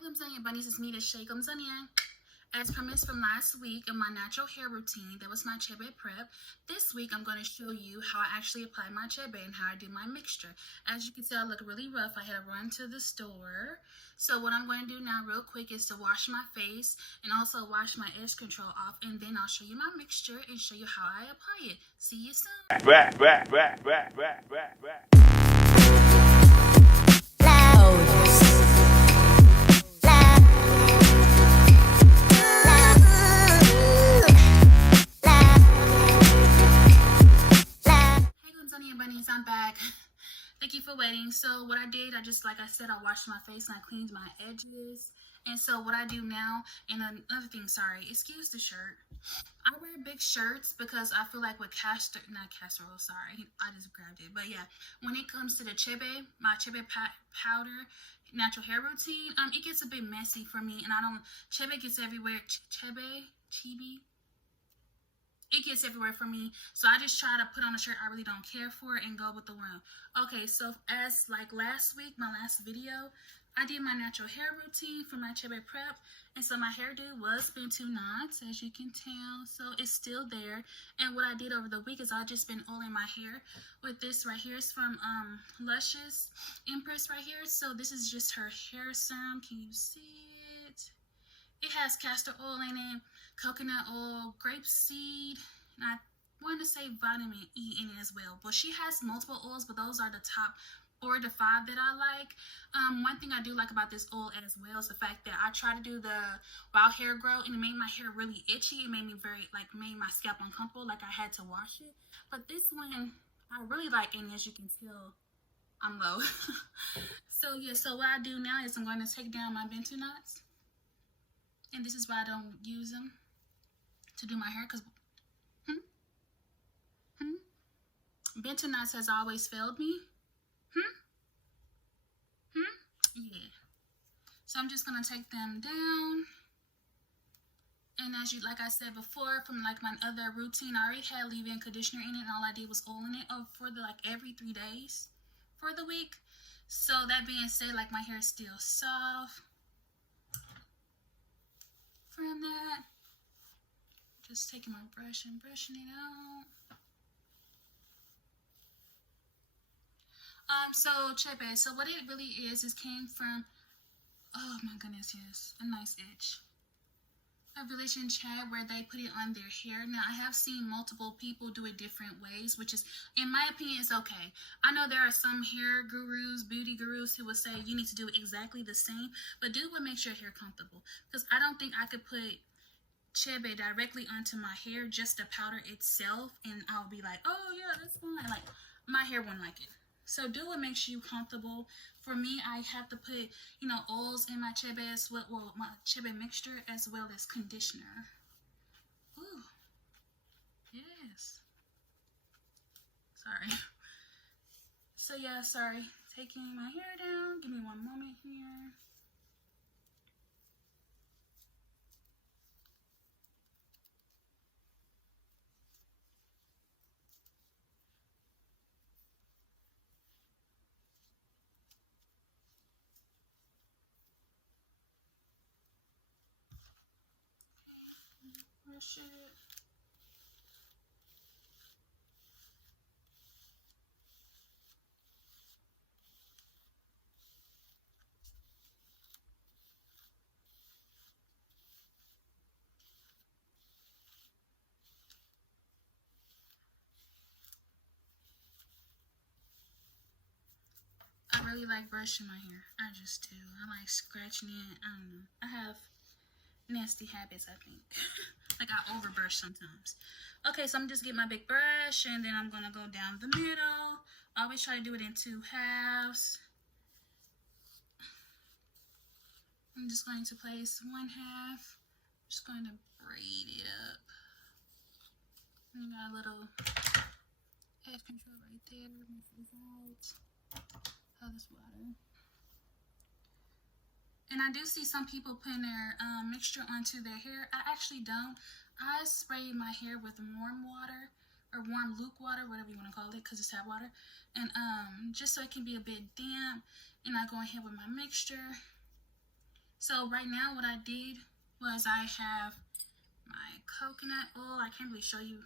Glamzonia Bunnies, it's me, Glamzonia. As promised from last week in my natural hair routine, that was my CHEBE prep. This week, I'm going to show you how I actually apply my CHEBE and how I do my mixture. As you can see, I look really rough. I had to run to the store. So what I'm going to do now real quick is to wash my face and also wash my edge control off. And then I'll show you my mixture and show you how I apply it. See you soon. Bunnies, I'm back. Thank you for waiting. So what I did, like I said, I washed my face and I cleaned my edges. And so what I do now, and another thing, sorry, excuse the shirt. I wear big shirts because I feel like with Castor Oil, sorry, I just grabbed it. But yeah, when it comes to the CHEBE, my CHEBE powder, natural hair routine, it gets a bit messy for me. And CHEBE gets everywhere. CHEBE. It gets everywhere for me, so I just try to put on a shirt I really don't care for and go with the world. Okay, so as like last week, my last video, I did my natural hair routine for my CHEBE prep, and so my hairdo was been 2 knots, as you can tell, so it's still there. And what I did over the week is I just been oiling my hair with this right here. It's from Luscious Empress right here. So this is just her hair serum. Can you see it? It has castor oil in it, coconut oil, grapeseed, and I wanted to say vitamin E in it as well. But she has multiple oils, but those are the top 4 to 5 that I like. One thing I do like about this oil as well is the fact that I try to do the wild hair growth, and it made my hair really itchy. It made me made my scalp uncomfortable, like I had to wash it. But this one, I really like, and as you can tell, I'm low. So yeah, so what I do now is I'm going to take down my bento knots. And this is why I don't use them to do my hair, because bento knots has always failed me. Yeah. So I'm just gonna take them down. And as you, like I said before, from like my other routine, I already had leave-in conditioner in it, and all I did was oiling it for every 3 days for the week. So that being said, like my hair is still soft. From that, just taking my brush and brushing it out. So CHEBE, so what it really is came from, oh my goodness, yes, a nice itch. A village in Chad where they put it on their hair. Now, I have seen multiple people do it different ways, which is, in my opinion, is okay. I know there are some hair gurus, beauty gurus, who will say you need to do it exactly the same, but do what makes your hair comfortable. Because I don't think I could put CHEBE directly onto my hair, just the powder itself, and I'll be like, oh yeah, that's fine. Like, my hair wouldn't like it. So do what makes you comfortable. For me, I have to put, oils in my CHEBE as well, my CHEBE mixture as well as conditioner. Ooh, yes. Sorry. So yeah, sorry. Taking my hair down. Give me one moment here. Brush it. I really like brushing my hair. I just do. I like scratching it. I don't know. I have nasty habits, I think. Like, I overbrush sometimes. Okay, so I'm just getting my big brush, and then I'm going to go down the middle. I always try to do it in 2 halves. I'm just going to place 1 half. I'm just going to braid it up. And you got a little edge control right there. Move this out. Oh, this water. And I do see some people putting their mixture onto their hair. I actually don't. I spray my hair with warm water, or warm luke water, whatever you want to call it, because it's tap water. And just so it can be a bit damp. And I go ahead with my mixture. So right now what I did was I have my coconut oil. I can't really show you.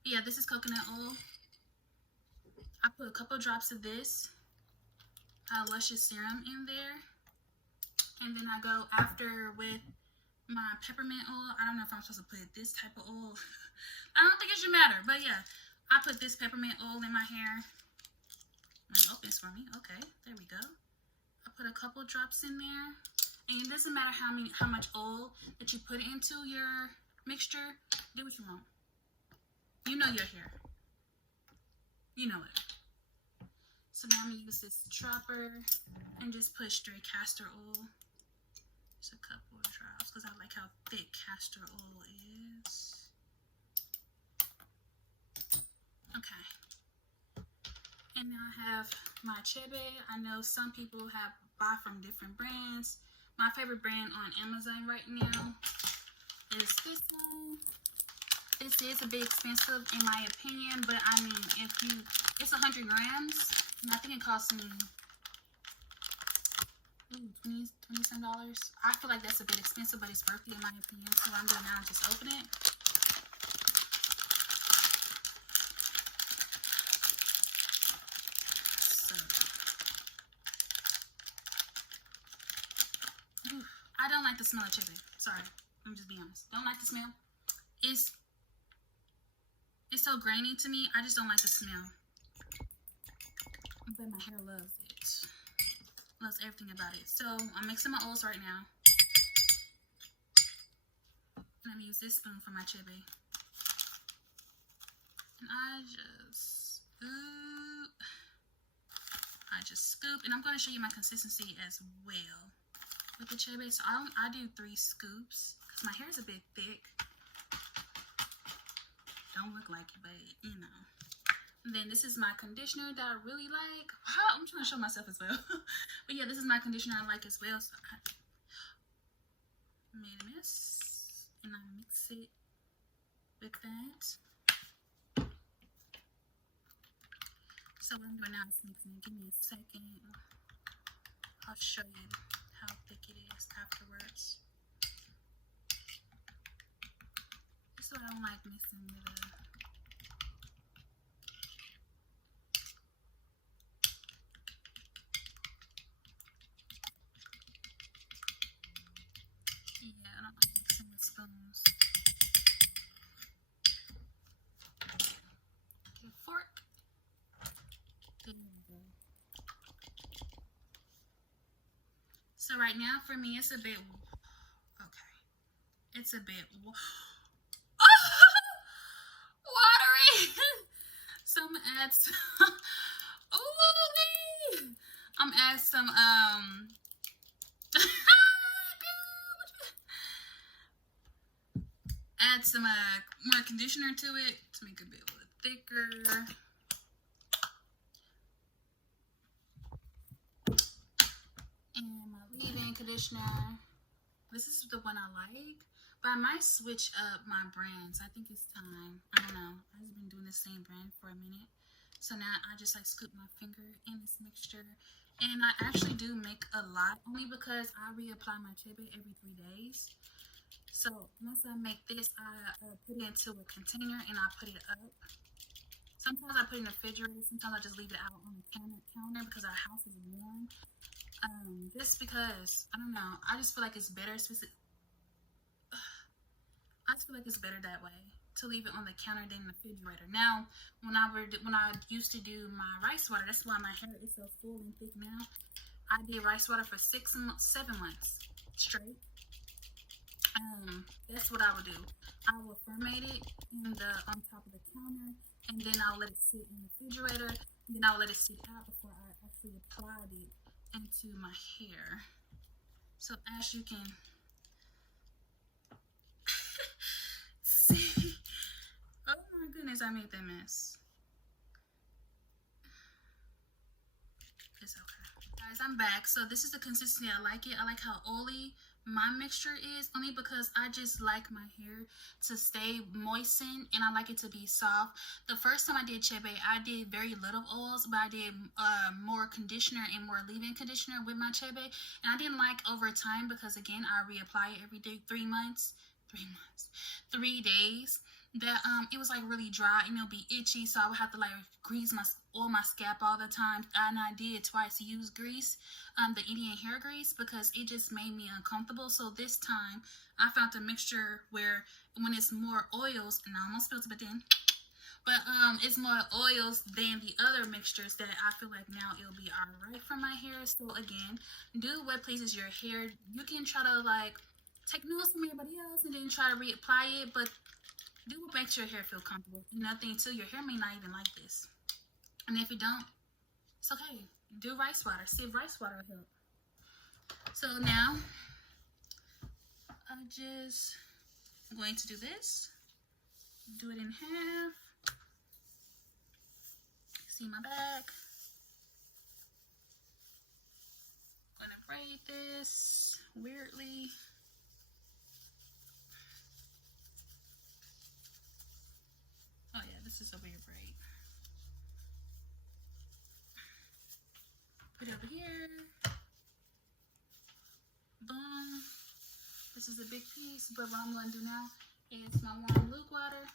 Yeah, this is coconut oil. I put a couple drops of this luscious serum in there. And then I go after with my peppermint oil. I don't know if I'm supposed to put this type of oil. I don't think it should matter. But yeah, I put this peppermint oil in my hair. It opens for me. Okay, there we go. I put a couple drops in there. And it doesn't matter how much oil that you put into your mixture. Do what you want. You know your hair. You know it. So now I'm going to use this dropper and just put straight castor oil. Just a couple of drops because I like how thick castor oil is. Okay. And now I have my CHEBE. I know some people buy from different brands. My favorite brand on Amazon right now is this one. This is a bit expensive in my opinion, but I mean, it's 100 grams, and I think it costs me $20 some. I feel like that's a bit expensive, but it's worth it in my opinion. So what I'm doing now is just open it. I don't like the smell of CHEBE. Sorry, let me just be honest. Don't like the smell. It's so grainy to me. I just don't like the smell. But my hair loves it. Loves everything about it. So I'm mixing my oils right now. Let me use this spoon for my CHEBE. And I just scoop. And I'm going to show you my consistency as well with the CHEBE. So I do 3 scoops because my hair is a bit thick. Don't look like it, but you know. And then this is my conditioner that I really like. Wow, I'm trying to show myself as well. But yeah, this is my conditioner I like as well. So I made a mess and I mix it with that. So what I'm doing now is mixing it. Give me a second. I'll show you how thick it is afterwards. This is what I don't like mixing with yeah, I don't like mixing with spoons. Get a fork. There we go. So right now for me it's a bit okay. It's a bit watery. So I'm gonna add some I'm gonna add some add some more conditioner to it to make it a bit thicker. And my leave-in conditioner. This is the one I like, but I might switch up my brands. I think it's time. I don't know. I've just been doing the same brand for a minute. So now I just like scoop my finger in this mixture. And I actually do make a lot only because I reapply my CHEBE every 3 days. So once I make this, I put it into a container and I put it up. Sometimes I put it in the refrigerator. Sometimes I just leave it out on the counter because our house is warm. Just because, I don't know, I just feel like it's better. I just feel like it's better that way to leave it on the counter than the refrigerator. Now, when I used to do my rice water, that's why my hair is so full and thick now. I did rice water for 7 months straight. That's what I would do. I would ferment it on top of the counter, and then I'll let it sit in the refrigerator, and then I'll let it sit out before I actually applied it into my hair. So as you can see, oh my goodness, I made that mess. It's okay. Guys, I'm back. So this is the consistency. I like it. I like how oily my mixture is, only because I just like my hair to stay moistened and I like it to be soft. The first time I did CHEBE, I did very little oils, but I did more conditioner and more leave-in conditioner with my CHEBE. And I didn't like over time because, again, I reapply it every day, 3 months, 3 days. That it was like really dry and it'll be itchy, so I would have to like grease my scalp all the time. And I did twice use grease, the Indian hair grease, because it just made me uncomfortable. So this time I found a mixture where when it's more oils, and I almost spilled it then, but it's more oils than the other mixtures that I feel like now it'll be alright for my hair. So again, do what pleases your hair. You can try to like take notes from everybody else and then try to reapply it, but do what makes your hair feel comfortable. Nothing too, your hair may not even like this. And if you don't, it's okay. Do rice water. See if rice water will help. So now, I'm going to do this. Do it in half. See my back. I'm gonna braid this weirdly. Oh yeah, this is a weird braid. Put it over here. Boom. This is a big piece, but what I'm going to do now is my warm luke water.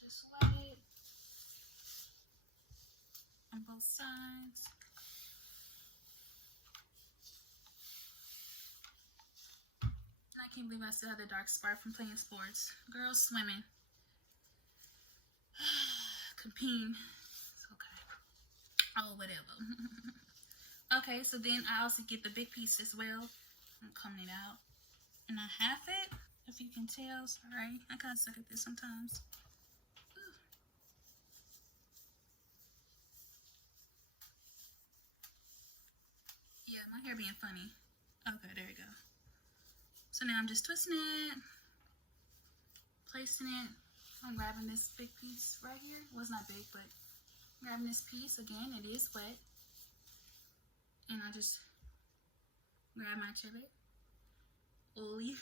Just wet it on both sides. I can't believe I still have the dark spot from playing sports. Girls swimming. Competing. It's okay. Oh, whatever. Okay, so then I also get the big piece as well. I'm combing it out. And I half it, if you can tell. Sorry, I kind of suck at this sometimes. Yeah, my hair being funny. Okay, there you go. So now I'm just twisting it, placing it. I'm grabbing this big piece right here. Well, it's not big, but I'm grabbing this piece. Again, it is wet. And I just grab my CHEBE oily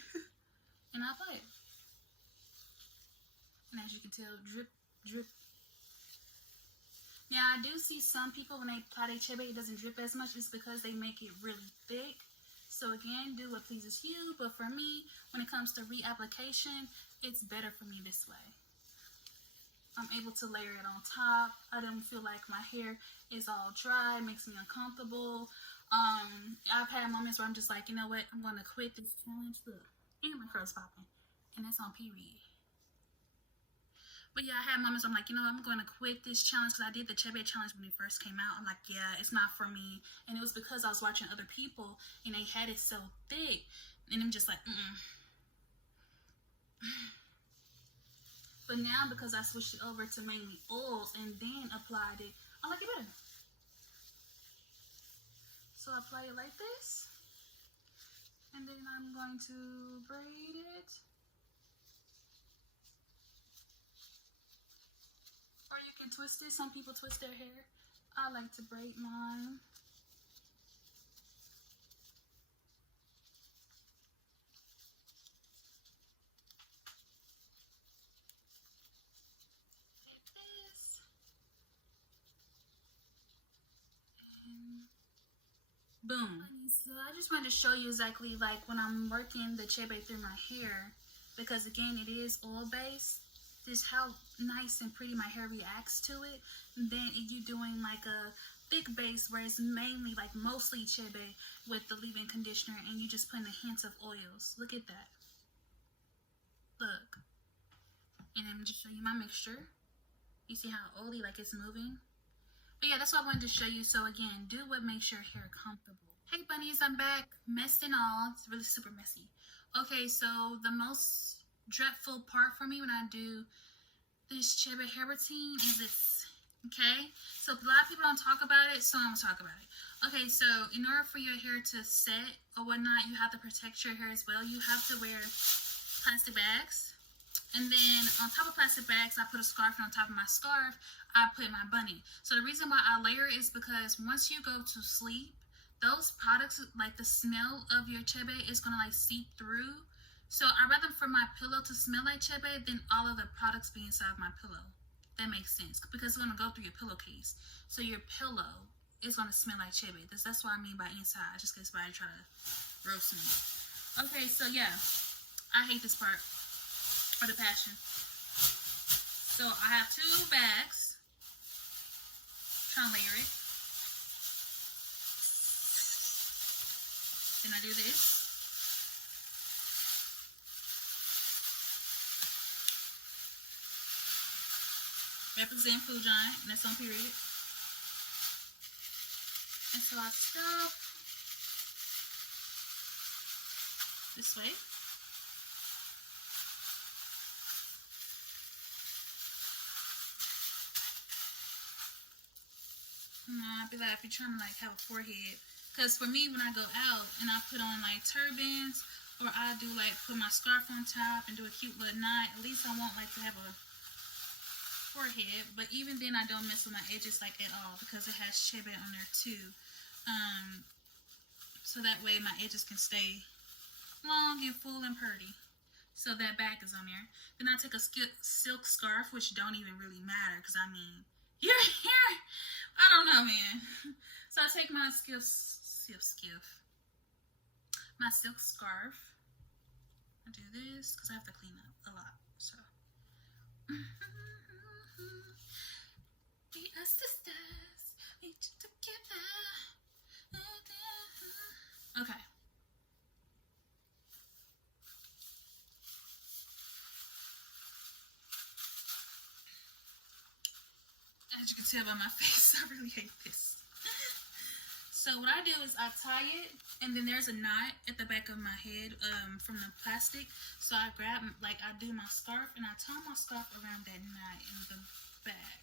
and I apply it. And as you can tell, drip, drip. Now, I do see some people when they apply their CHEBE, it doesn't drip as much. It's because they make it really thick. So again, do what pleases you, but for me, when it comes to reapplication, it's better for me this way. I'm able to layer it on top. I don't feel like my hair is all dry, makes me uncomfortable. I've had moments where I'm just like, you know what, I'm going to quit this challenge. Look, and my curls popping, and that's on period. But yeah, I had moments where I'm like, you know, I'm going to quit this challenge because I did the CHEBE challenge when it first came out. I'm like, yeah, it's not for me. And it was because I was watching other people and they had it so thick. And I'm just like, But now because I switched it over to mainly oils and then applied it, I like it better. So I apply it like this. And then I'm going to braid it. Twist it. Some people twist their hair. I like to braid mine. Like this. And boom. So I just wanted to show you exactly like when I'm working the CHEBE through my hair, because again it is oil based. This how nice and pretty my hair reacts to it. And then you doing like a thick base where it's mainly like mostly CHEBE with the leave-in conditioner, and you just putting a hint of oils. Look at that. Look. And I'm just show you my mixture. You see how oily like it's moving? But yeah, that's what I wanted to show you. So again, do what makes your hair comfortable. Hey bunnies, I'm back. Messed and all. It's really super messy. Okay, so the most dreadful part for me when I do this CHEBE hair routine is this. Okay, so a lot of people don't talk about it, so I'm gonna talk about it. Okay, so in order for your hair to set or whatnot, you have to protect your hair as well. You have to wear plastic bags, and then on top of plastic bags, I put a scarf, and on top of my scarf, I put my bunny. So the reason why I layer it is because once you go to sleep, those products, like the smell of your CHEBE is gonna like seep through. So I'd rather for my pillow to smell like CHEBE than all of the products being inside of my pillow. That makes sense because it's gonna go through your pillowcase. So your pillow is gonna smell like CHEBE. That's what I mean by inside, just in case somebody try to roast me. Okay, so yeah, I hate this part of the passion. So I have 2 bags. Trying to layer it. Then I do this. Represent Food Giant, and that's on period. And so I stuff this way. I'd be like, if you're trying to like have a forehead, because for me, when I go out and I put on like turbans, or I do like put my scarf on top and do a cute little knot, at least I want like to have a forehead. But even then, I don't mess with my edges like at all because it has CHEBE on there too. So that way my edges can stay long and full and pretty. So that bag is on there. Then I take a silk scarf, which don't even really matter because I mean, your hair, I don't know, man. So I take my silk scarf. I do this because I have to clean up a lot. So we are sisters, we together. Okay. As you can tell by my face, I really hate this. So what I do is I tie it, and then there's a knot at the back of my head from the plastic. So I grab, like I do my scarf, and I tie my scarf around that knot in the back.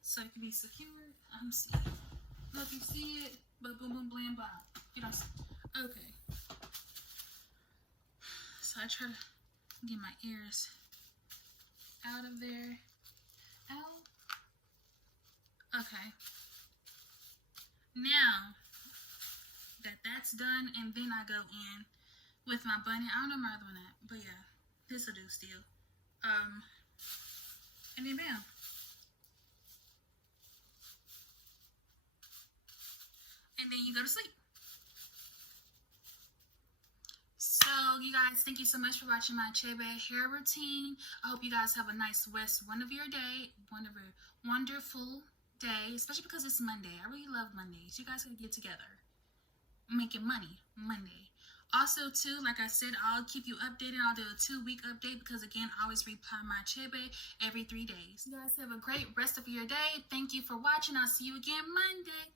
So it can be secure. I'm seeing. I don't know if you see it, but boom, boom, blam, bam. You don't see. Okay. So I try to get my ears out of there. Out. Okay. Now that that's done, and then I go in with my bunny. I don't know my other one at, but yeah, this will do still. And then bam. And then you go to sleep. So you guys, thank you so much for watching my CHEBE hair routine. I hope you guys have a nice rest one of your day. Wonderful day, especially because it's Monday. I really love Mondays. You guys gotta get together. Making money Monday. Also too, like I said, I'll keep you updated. I'll do a 2-week update because again, I always reply my CHEBE every 3 days. You guys have a great rest of your day. Thank you for watching. I'll see you again Monday.